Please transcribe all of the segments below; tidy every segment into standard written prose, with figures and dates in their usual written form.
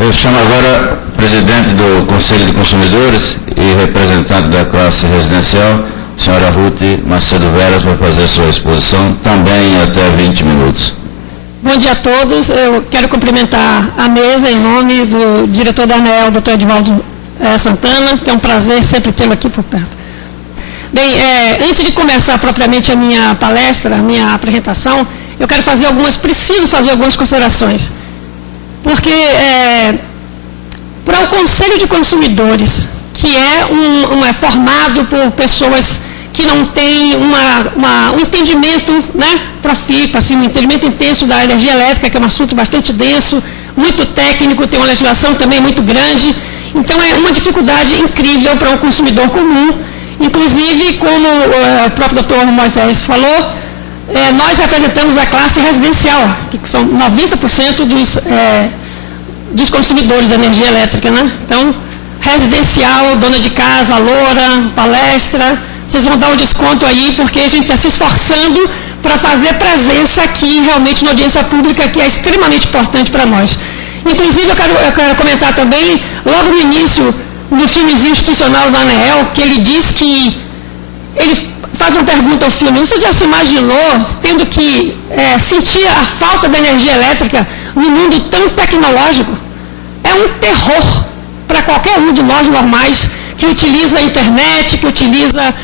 Eu chamo agora o presidente do Conselho de Consumidores e representante da classe residencial, senhora Ruth Macedo Veras, para fazer sua exposição, também em até 20 minutos. Bom dia a todos. Eu quero cumprimentar a mesa em nome do diretor da ANEEL, Dr. Edvaldo Santana, que é um prazer sempre tê-lo aqui por perto. Bem, antes de começar propriamente a minha palestra, a minha apresentação, eu quero preciso fazer algumas considerações. Porque para o Conselho de Consumidores, que é formado por pessoas que não têm um entendimento, né, profícuo, assim, um entendimento intenso da energia elétrica, que é um assunto bastante denso, muito técnico, tem uma legislação também muito grande. Então, é uma dificuldade incrível para um consumidor comum. Inclusive, como o próprio doutor Moisés falou, nós representamos a classe residencial, que são 90% dos consumidores da energia elétrica, né? Então, residencial, dona de casa, loura, palestra, vocês vão dar um desconto aí, porque a gente está se esforçando para fazer presença aqui, realmente, na audiência pública, que é extremamente importante para nós. Inclusive, eu quero comentar também, logo no início, no filmezinho institucional da ANEEL, que ele diz que, ele faz uma pergunta ao filme, você já se imaginou tendo que sentir a falta da energia elétrica num mundo tão tecnológico? É um terror para qualquer um de nós normais que utiliza a internet, que utiliza,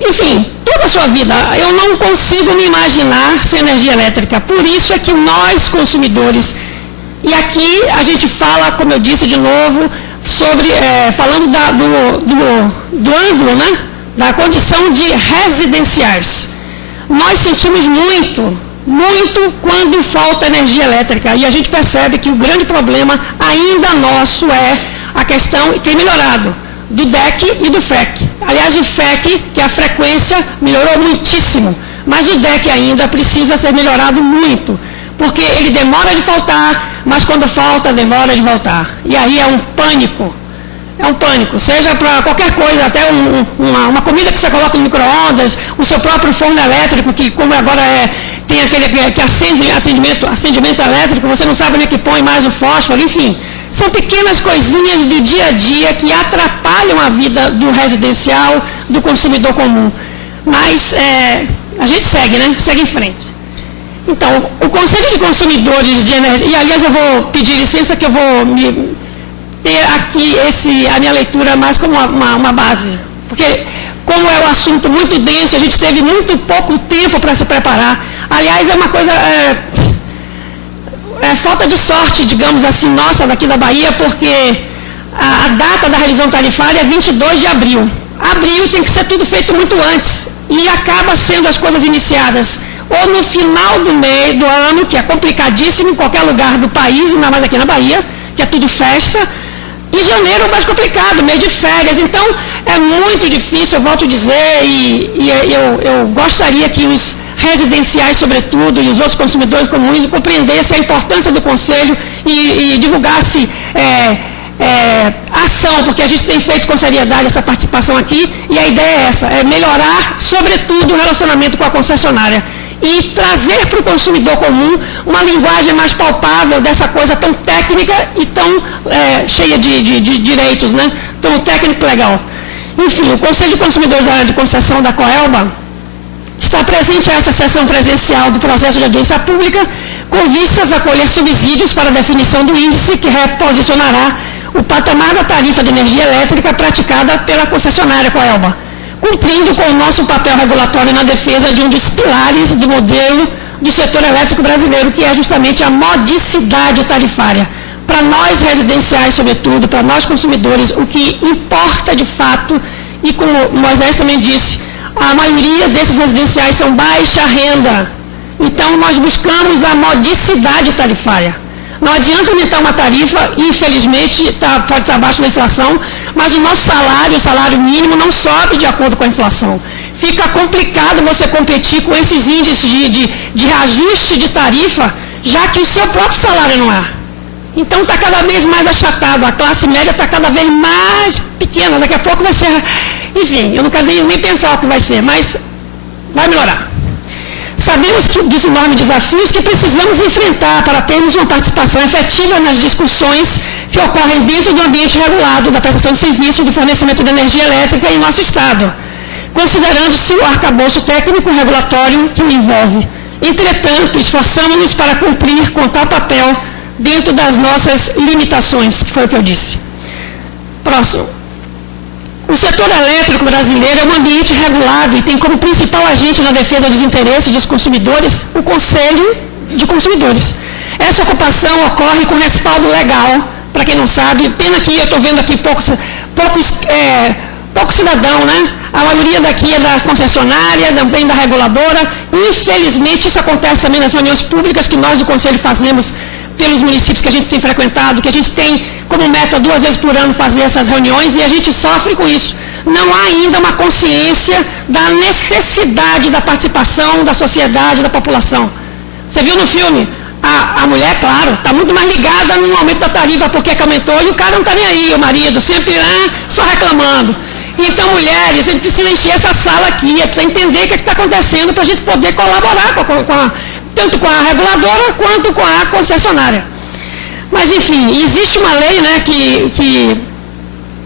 enfim, toda a sua vida. Eu não consigo me imaginar sem energia elétrica. Por isso é que nós, consumidores, e aqui a gente fala, como eu disse de novo, sobre, falando do ângulo, né, da condição de residenciais. Nós sentimos muito quando falta energia elétrica. E a gente percebe que o grande problema ainda nosso é a questão, que tem melhorado, do DEC e do FEC. Aliás, o FEC, que é a frequência, melhorou muitíssimo. Mas o DEC ainda precisa ser melhorado muito. Porque ele demora de faltar, mas quando falta, demora de voltar. E aí é um pânico. É um pânico, seja para qualquer coisa, até uma comida que você coloca no micro-ondas, o seu próprio forno elétrico, que como agora tem aquele que acende acendimento elétrico, você não sabe nem que põe mais o fósforo, enfim. São pequenas coisinhas do dia a dia que atrapalham a vida do residencial, do consumidor comum. Mas a gente segue, né? Segue em frente. Então, o Conselho de Consumidores de Energia, e aliás eu vou pedir licença que eu vou ter aqui a minha leitura mais como uma base, porque como é um assunto muito denso, a gente teve muito pouco tempo para se preparar. Aliás, é uma coisa, falta de sorte, digamos assim, nossa, daqui da Bahia, porque a data da revisão tarifária é 22 de abril. Abril tem que ser tudo feito muito antes, e acaba sendo as coisas iniciadas ou no final do ano, que é complicadíssimo em qualquer lugar do país, ainda mais aqui na Bahia, que é tudo festa. Em janeiro é mais complicado, mês de férias. Então, é muito difícil, eu volto a dizer, e eu gostaria que os residenciais, sobretudo, e os outros consumidores comuns compreendessem a importância do Conselho e divulgasse ação, porque a gente tem feito com seriedade essa participação aqui, e a ideia é essa, é melhorar, sobretudo, o relacionamento com a concessionária. E trazer para o consumidor comum uma linguagem mais palpável dessa coisa tão técnica e tão cheia de direitos, né? Tão técnico e legal. Enfim, o Conselho de Consumidores da área de concessão da COELBA está presente a essa sessão presencial do processo de audiência pública, com vistas a colher subsídios para a definição do índice que reposicionará o patamar da tarifa de energia elétrica praticada pela concessionária COELBA, cumprindo com o nosso papel regulatório na defesa de um dos pilares do modelo do setor elétrico brasileiro, que é justamente a modicidade tarifária. Para nós residenciais, sobretudo, para nós consumidores, o que importa de fato, e como o Moisés também disse, a maioria desses residenciais são baixa renda. Então, nós buscamos a modicidade tarifária. Não adianta aumentar uma tarifa, infelizmente, pode estar abaixo da inflação, mas o nosso salário, o salário mínimo, não sobe de acordo com a inflação. Fica complicado você competir com esses índices de reajuste de tarifa, já que o seu próprio salário não é. Então está cada vez mais achatado, a classe média está cada vez mais pequena, daqui a pouco vai ser, enfim, eu não quero nem pensar o que vai ser, mas vai melhorar. Sabemos dos enormes desafios que precisamos enfrentar para termos uma participação efetiva nas discussões que ocorrem dentro do ambiente regulado da prestação de serviço de fornecimento de energia elétrica em nosso Estado, considerando-se o arcabouço técnico regulatório que o envolve. Entretanto, esforçamos-nos para cumprir com tal papel dentro das nossas limitações, que foi o que eu disse. Próximo. O setor elétrico brasileiro é um ambiente regulado e tem como principal agente na defesa dos interesses dos consumidores o Conselho de Consumidores. Essa ocupação ocorre com respaldo legal, para quem não sabe, pena que eu estou vendo aqui pouco cidadão, né? A maioria daqui é da concessionária, também da reguladora. Infelizmente, isso acontece também nas reuniões públicas que nós do Conselho fazemos pelos municípios que a gente tem frequentado, que a gente tem como meta 2 vezes por ano fazer essas reuniões, e a gente sofre com isso. Não há ainda uma consciência da necessidade da participação da sociedade, da população. Você viu no filme? A mulher, claro, está muito mais ligada no aumento da tarifa, porque que aumentou, e o cara não está nem aí, o marido, sempre só reclamando. Então, mulheres, a gente precisa encher essa sala aqui, precisa entender o que está acontecendo para a gente poder colaborar tanto com a reguladora quanto com a concessionária. Mas, enfim, existe uma lei, né, que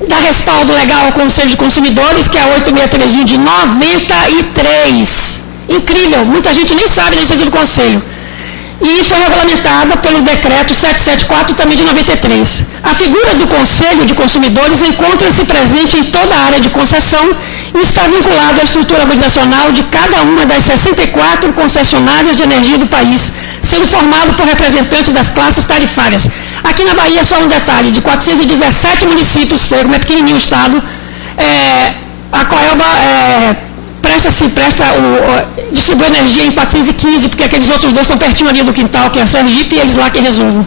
dá respaldo legal ao Conselho de Consumidores, que é a 8631 de 93. Incrível, muita gente nem sabe da existência do Conselho. E foi regulamentada pelo decreto 774, também de 93. A figura do Conselho de Consumidores encontra-se presente em toda a área de concessão e está vinculado à estrutura organizacional de cada uma das 64 concessionárias de energia do país, sendo formado por representantes das classes tarifárias. Aqui na Bahia, só um detalhe, de 417 municípios, como é pequenininho o estado, a Coelba distribui energia em 415, porque aqueles outros 2 são pertinho ali do quintal, que é a Sergipe, e eles lá que resolvam.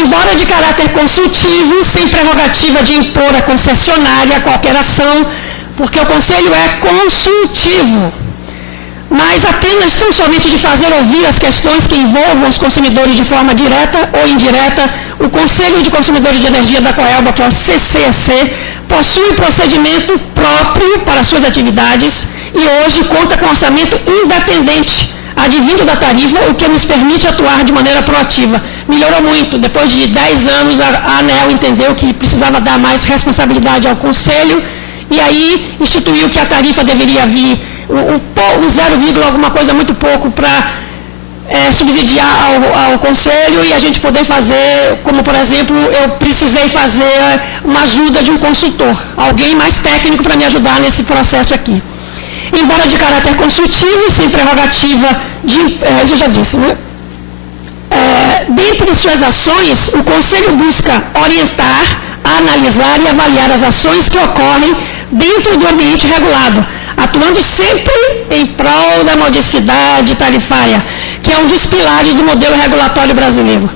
Embora de caráter consultivo, sem prerrogativa de impor à concessionária qualquer ação, porque o Conselho é consultivo, mas apenas tão somente de fazer ouvir as questões que envolvam os consumidores de forma direta ou indireta, o Conselho de Consumidores de Energia da Coelba, que é o CCEC, possui procedimento próprio para suas atividades e hoje conta com orçamento independente, advindo da tarifa, o que nos permite atuar de maneira proativa. Melhorou muito. Depois de 10 anos, a ANEEL entendeu que precisava dar mais responsabilidade ao Conselho e aí instituiu que a tarifa deveria vir um 0, alguma coisa muito pouco para subsidiar ao Conselho e a gente poder fazer, como por exemplo, eu precisei fazer uma ajuda de um consultor, alguém mais técnico para me ajudar nesse processo aqui. Embora de caráter consultivo, sem prerrogativa isso eu já disse, né? Dentre suas ações, o Conselho busca orientar, analisar e avaliar as ações que ocorrem dentro do ambiente regulado, atuando sempre em prol da modicidade tarifária, que é um dos pilares do modelo regulatório brasileiro.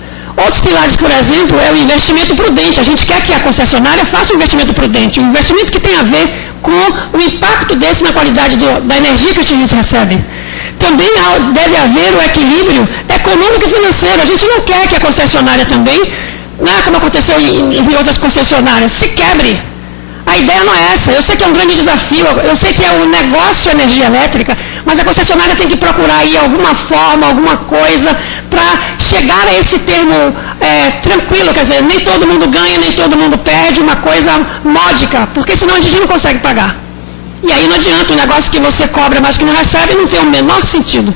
Outros pilares, por exemplo, é o investimento prudente. A gente quer que a concessionária faça um investimento prudente, um investimento que tem a ver com o impacto desse na qualidade da energia que a gente recebe. Também deve haver o equilíbrio econômico e financeiro. A gente não quer que a concessionária também, como aconteceu em outras concessionárias, se quebre. A ideia não é essa. Eu sei que é um grande desafio, eu sei que é um negócio energia elétrica, mas a concessionária tem que procurar aí alguma forma, alguma coisa, para chegar a esse termo tranquilo, quer dizer, nem todo mundo ganha, nem todo mundo perde, uma coisa módica, porque senão a gente não consegue pagar. E aí não adianta, o negócio que você cobra, mas que não recebe, não tem o menor sentido.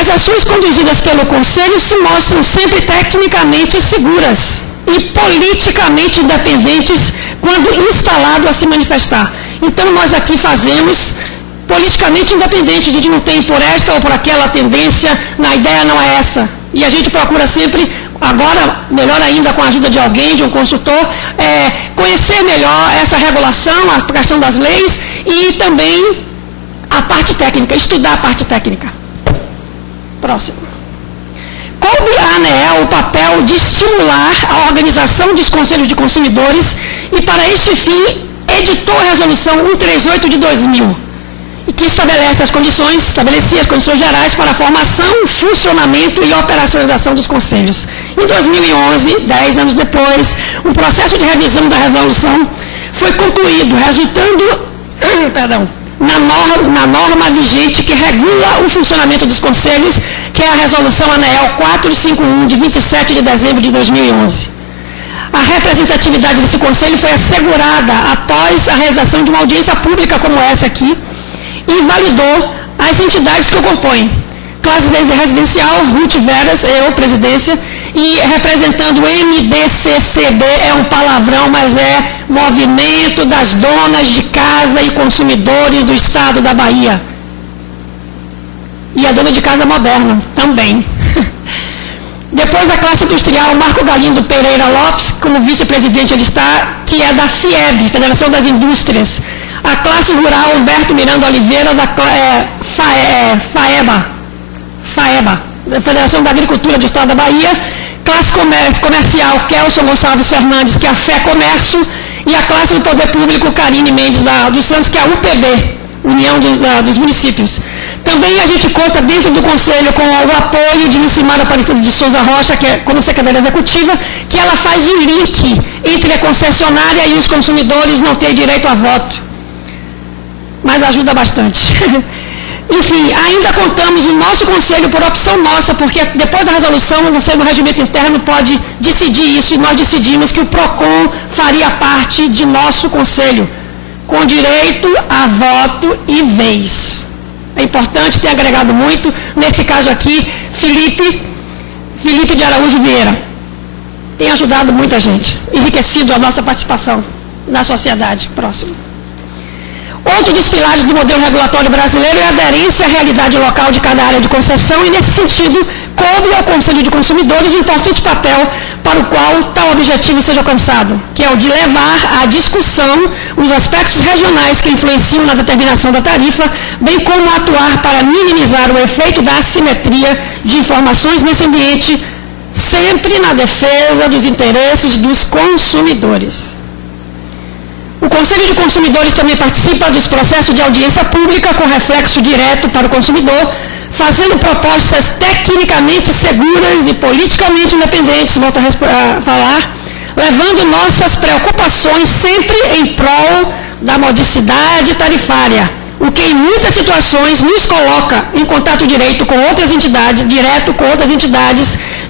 As ações conduzidas pelo Conselho se mostram sempre tecnicamente seguras e politicamente independentes quando instalado a se manifestar. Então, nós aqui fazemos politicamente independente, a gente não tem por esta ou por aquela tendência, a ideia não é essa. E a gente procura sempre, agora, melhor ainda com a ajuda de alguém, de um consultor, conhecer melhor essa regulação, a aplicação das leis e também a parte técnica, estudar a parte técnica. Próximo. Coube à ANEEL o papel de estimular a organização dos conselhos de consumidores e, para este fim, editou a Resolução 138 de 2000, que estabelecia as condições gerais para a formação, funcionamento e operacionalização dos conselhos. Em 2011, 10 anos depois, um processo de revisão da resolução foi concluído, resultando na norma vigente que regula o funcionamento dos conselhos, que é a Resolução ANEEL 451, de 27 de dezembro de 2011. A representatividade desse conselho foi assegurada após a realização de uma audiência pública como essa aqui, e validou as entidades que o compõem. Classe residencial, Ruth Veras, eu, presidência, e representando o MDCCB, é um palavrão, mas é Movimento das Donas de Casa e Consumidores do Estado da Bahia. E a dona de casa moderna, também. Depois a classe industrial, Marco Galindo Pereira Lopes, como vice-presidente ele está, que é da FIEB, Federação das Indústrias. A classe rural, Humberto Miranda Oliveira, da FAEBA, Federação da Agricultura do Estado da Bahia. Classe comercial, Kelson Gonçalves Fernandes, que é a Fé Comércio. E a classe do Poder Público, Karine Mendes dos Santos, que é a UPB, União dos Municípios. Também a gente conta dentro do Conselho com o apoio de Lucimar Aparecida de Souza Rocha, que é como secretária executiva, que ela faz o link entre a concessionária e os consumidores não terem direito a voto. Mas ajuda bastante. Enfim, ainda contamos o nosso Conselho por opção nossa, porque depois da resolução, você do regimento interno pode decidir isso, e nós decidimos que o PROCON faria parte de nosso Conselho, com direito a voto e vez. É importante, tem agregado muito. Nesse caso aqui, Felipe de Araújo Vieira. Tem ajudado muita gente, enriquecido a nossa participação na sociedade. Próximo. Outro dos pilares do modelo regulatório brasileiro é a aderência à realidade local de cada área de concessão, e nesse sentido, coube ao Conselho de Consumidores um importante papel para o qual tal objetivo seja alcançado, que é o de levar à discussão os aspectos regionais que influenciam na determinação da tarifa, bem como atuar para minimizar o efeito da assimetria de informações nesse ambiente, sempre na defesa dos interesses dos consumidores. O Conselho de Consumidores também participa dos processos de audiência pública com reflexo direto para o consumidor, fazendo propostas tecnicamente seguras e politicamente independentes, volto a falar, levando nossas preocupações sempre em prol da modicidade tarifária, o que em muitas situações nos coloca em contato direto com outras entidades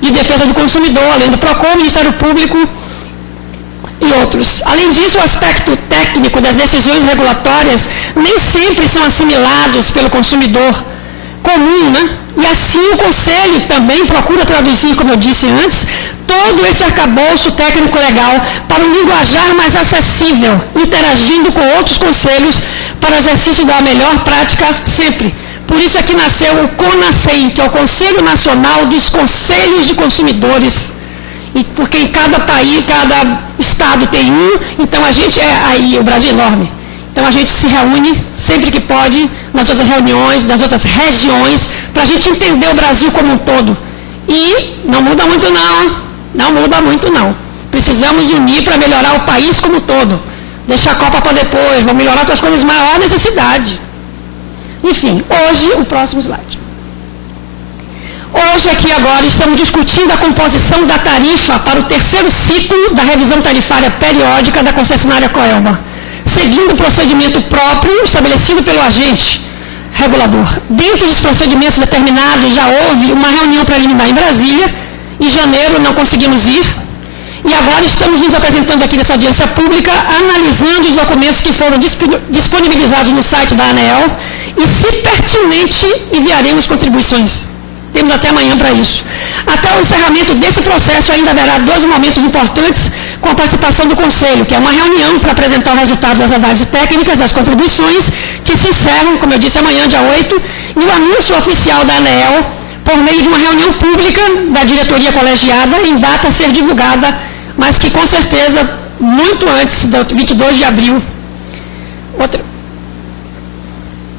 de defesa do consumidor, além do PROCON, Ministério Público e outros. Além disso, o aspecto técnico das decisões regulatórias nem sempre são assimilados pelo consumidor comum, né? E assim o Conselho também procura traduzir, como eu disse antes, todo esse arcabouço técnico legal para um linguajar mais acessível, interagindo com outros conselhos para o exercício da melhor prática sempre. Por isso é que nasceu o CONACEI, que é o Conselho Nacional dos Conselhos de Consumidores, e porque em cada país, cada estado tem um, então a gente o Brasil é enorme. Então a gente se reúne sempre que pode, nas outras reuniões, das outras regiões, para a gente entender o Brasil como um todo. E não muda muito não muda muito não. Precisamos unir para melhorar o país como um todo. Deixar a Copa para depois, vamos melhorar outras coisas, maior necessidade. Enfim, hoje, o próximo slide. Hoje, aqui agora, estamos discutindo a composição da tarifa para o terceiro ciclo da revisão tarifária periódica da concessionária Coelba, seguindo o procedimento próprio estabelecido pelo agente regulador. Dentro dos procedimentos determinados, já houve uma reunião preliminar em Brasília. Em janeiro não conseguimos ir. E agora estamos nos apresentando aqui nessa audiência pública, analisando os documentos que foram disponibilizados no site da ANEEL e, se pertinente, enviaremos contribuições. Temos até amanhã para isso. Até o encerramento desse processo, ainda haverá 2 momentos importantes com a participação do Conselho, que é uma reunião para apresentar o resultado das análises técnicas das contribuições, que se encerram, como eu disse, amanhã, dia 8, e o anúncio oficial da ANEEL, por meio de uma reunião pública da diretoria colegiada, em data a ser divulgada, mas que, com certeza, muito antes do 22 de abril.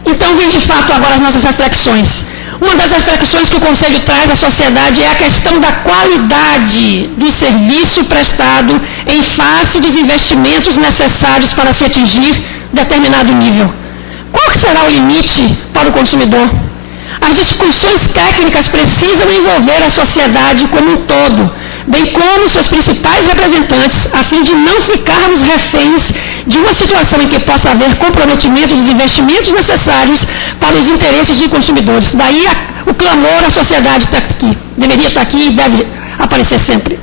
Então, vem de fato agora as nossas reflexões. Uma das reflexões que o Conselho traz à sociedade é a questão da qualidade do serviço prestado em face dos investimentos necessários para se atingir determinado nível. Qual será o limite para o consumidor? As discussões técnicas precisam envolver a sociedade como um todo, bem como seus principais representantes, a fim de não ficarmos reféns de uma situação em que possa haver comprometimento dos investimentos necessários para os interesses dos consumidores. Daí o clamor, a sociedade está aqui, deveria estar aqui e deve aparecer sempre.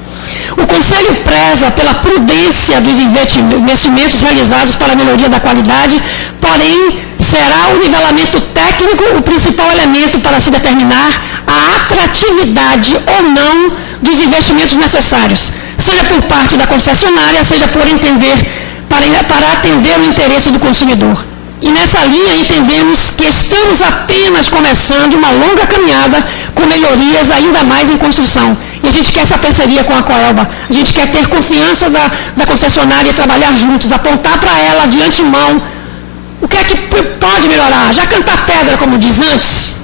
O Conselho preza pela prudência dos investimentos realizados para a melhoria da qualidade, porém, será o nivelamento técnico o principal elemento para se determinar a atratividade ou não dos investimentos necessários, seja por parte da concessionária, seja por entender, para atender o interesse do consumidor. E nessa linha entendemos que estamos apenas começando uma longa caminhada com melhorias ainda mais em construção. E a gente quer essa parceria com a Coelba, a gente quer ter confiança da concessionária e trabalhar juntos, apontar para ela de antemão o que é que pode melhorar, já cantar pedra, como diz antes,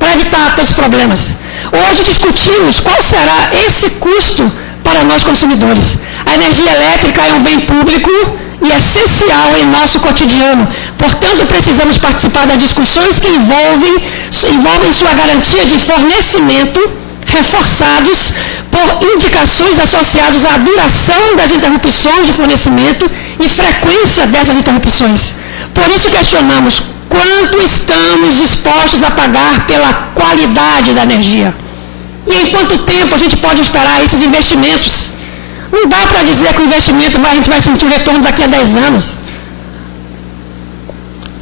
para evitar todos os problemas. Hoje discutimos qual será esse custo para nós consumidores. A energia elétrica é um bem público e essencial em nosso cotidiano. Portanto, precisamos participar das discussões que envolvem sua garantia de fornecimento, reforçados por indicações associadas à duração das interrupções de fornecimento e frequência dessas interrupções. Por isso questionamos quanto estamos dispostos a pagar pela qualidade da energia. E em quanto tempo a gente pode esperar esses investimentos? Não dá para dizer que o investimento a gente vai sentir o retorno daqui a 10 anos.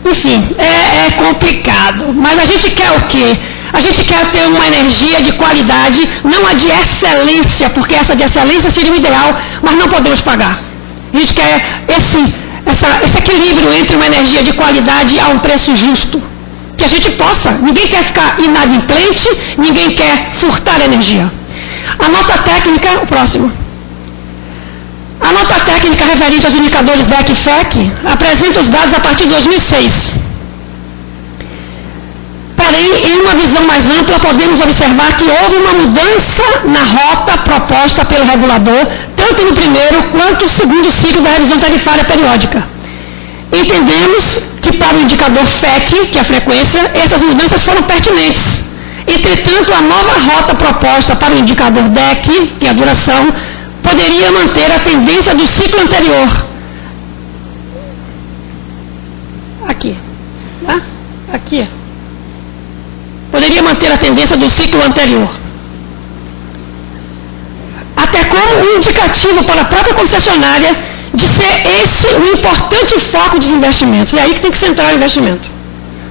Enfim, é complicado. Mas a gente quer o quê? A gente quer ter uma energia de qualidade, não a de excelência, porque essa de excelência seria o ideal, mas não podemos pagar. A gente quer esse equilíbrio entre uma energia de qualidade a um preço justo. Que a gente possa. Ninguém quer ficar inadimplente, ninguém quer furtar energia. A nota técnica, o próximo. A nota técnica referente aos indicadores DEC e FEC apresenta os dados a partir de 2006. Porém, em uma visão mais ampla, podemos observar que houve uma mudança na rota proposta pelo regulador, tanto no primeiro quanto no segundo ciclo da revisão tarifária periódica. Entendemos que para o indicador FEC, que é a frequência, essas mudanças foram pertinentes. Entretanto, a nova rota proposta para o indicador DEC, que é a duração, poderia manter a tendência do ciclo anterior. Aqui. Tá? Aqui. Poderia manter a tendência do ciclo anterior. Até como um indicativo para a própria concessionária de ser esse o importante foco dos investimentos. É aí que tem que centrar o investimento.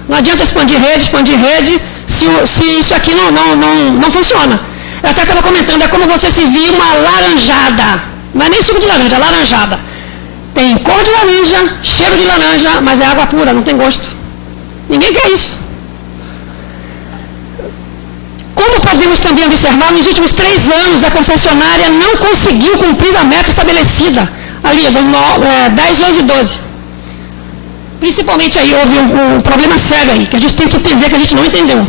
Não adianta expandir rede, se isso aqui não funciona. Eu até estava comentando, é como você se vir uma laranjada. Não é nem suco de laranja, é laranjada. Tem cor de laranja, cheiro de laranja, mas é água pura, não tem gosto. Ninguém quer isso. Como podemos também observar, nos últimos 3 anos, a concessionária não conseguiu cumprir a meta estabelecida. Ali, 10, 11 e 12. Principalmente aí houve um problema sério aí, que a gente tem que entender que a gente não entendeu.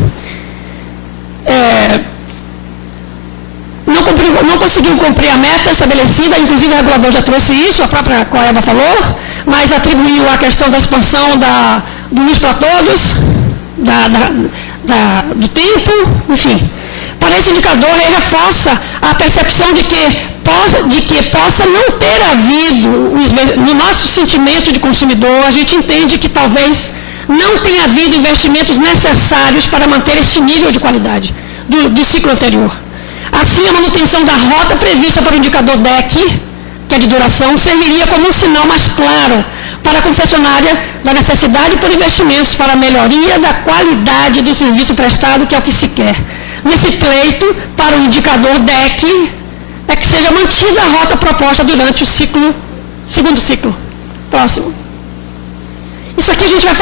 Não conseguiu cumprir a meta estabelecida, inclusive o regulador já trouxe isso, a própria Coelba falou, mas atribuiu a questão da expansão do luz para todos, do tempo, enfim. Para esse indicador, ele reforça a percepção de que possa não ter havido, no nosso sentimento de consumidor, a gente entende que talvez não tenha havido investimentos necessários para manter este nível de qualidade do ciclo anterior. Assim, a manutenção da rota prevista para o indicador DEC, que é de duração, serviria como um sinal mais claro para a concessionária da necessidade por investimentos para a melhoria da qualidade do serviço prestado, que é o que se quer. Nesse pleito, para o indicador DEC, é que seja mantida a rota proposta durante o segundo ciclo. Próximo. Isso aqui a gente vai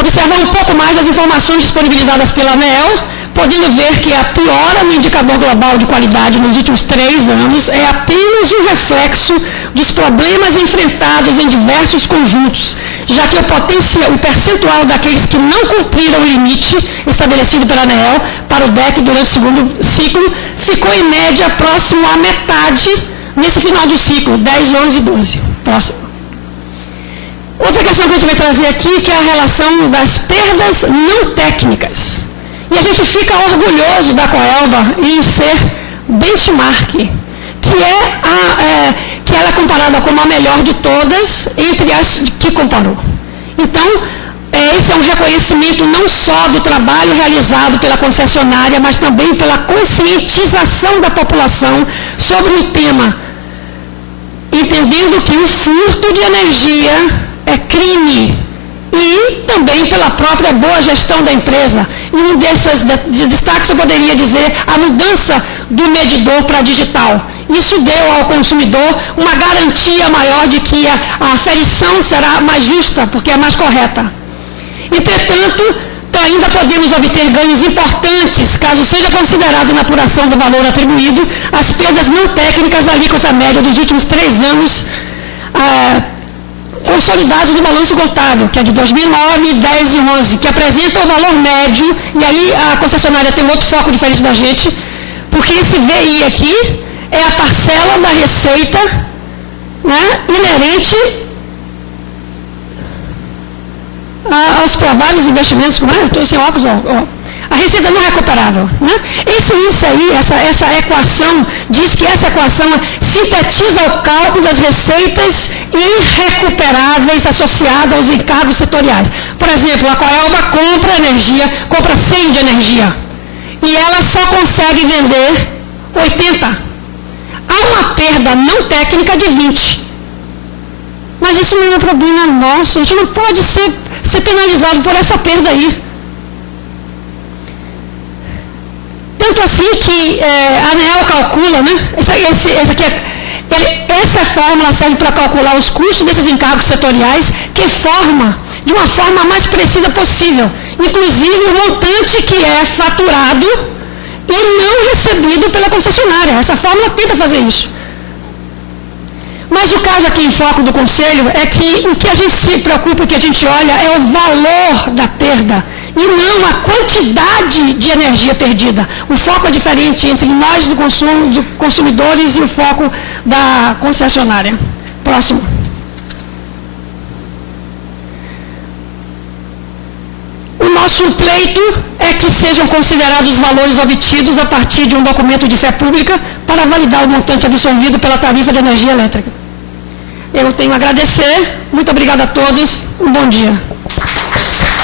observar um pouco mais das informações disponibilizadas pela ANEEL, podendo ver que a piora no indicador global de qualidade nos últimos 3 anos é apenas um reflexo dos problemas enfrentados em diversos conjuntos, já que o percentual daqueles que não cumpriram o limite estabelecido pela ANEEL para o DEC durante o segundo ciclo ficou em média próximo à metade nesse final do ciclo, 10, 11 e 12. Próximo. Outra questão que a gente vai trazer aqui, que é a relação das perdas não técnicas. E a gente fica orgulhoso da Coelba em ser benchmark, que ela é comparada como a melhor de todas, entre as que comparou. Então, esse é um reconhecimento não só do trabalho realizado pela concessionária, mas também pela conscientização da população sobre o tema, entendendo que o furto de energia é crime, e também pela própria boa gestão da empresa. E um desses destaques eu poderia dizer a mudança do medidor para digital. Isso deu ao consumidor uma garantia maior de que a aferição será mais justa, porque é mais correta. Entretanto, ainda podemos obter ganhos importantes, caso seja considerado na apuração do valor atribuído as perdas não técnicas da alíquota média dos últimos 3 anos consolidados no balanço contábil, que é de 2009, 10 e 11, que apresenta o valor médio, e aí a concessionária tem um outro foco diferente da gente, porque esse VI aqui é a parcela da receita, né, inerente aos prováveis investimentos, como é? Estou sem óculos, a receita não recuperável. Né? Esse índice aí, essa equação, diz que essa equação sintetiza o cálculo das receitas irrecuperáveis associadas aos encargos setoriais. Por exemplo, a Coelba compra 100 de energia, e ela só consegue vender 80. Há uma perda não técnica de 20. Mas isso não é problema nosso, a gente não pode ser penalizado por essa perda aí. Tanto assim que a ANEEL calcula, né? Essa fórmula serve para calcular os custos desses encargos setoriais, que forma de uma forma mais precisa possível, inclusive o montante que é faturado e não recebido pela concessionária. Essa fórmula tenta fazer isso. Mas o caso aqui em foco do Conselho é que o que a gente se preocupa, o que a gente olha é o valor da perda e não a quantidade de energia perdida. O foco é diferente entre nós do consumo, dos consumidores, e o foco da concessionária. Próximo. O nosso pleito é que sejam considerados os valores obtidos a partir de um documento de fé pública para validar o montante absorvido pela tarifa de energia elétrica. Eu tenho a agradecer. Muito obrigada a todos. Um bom dia.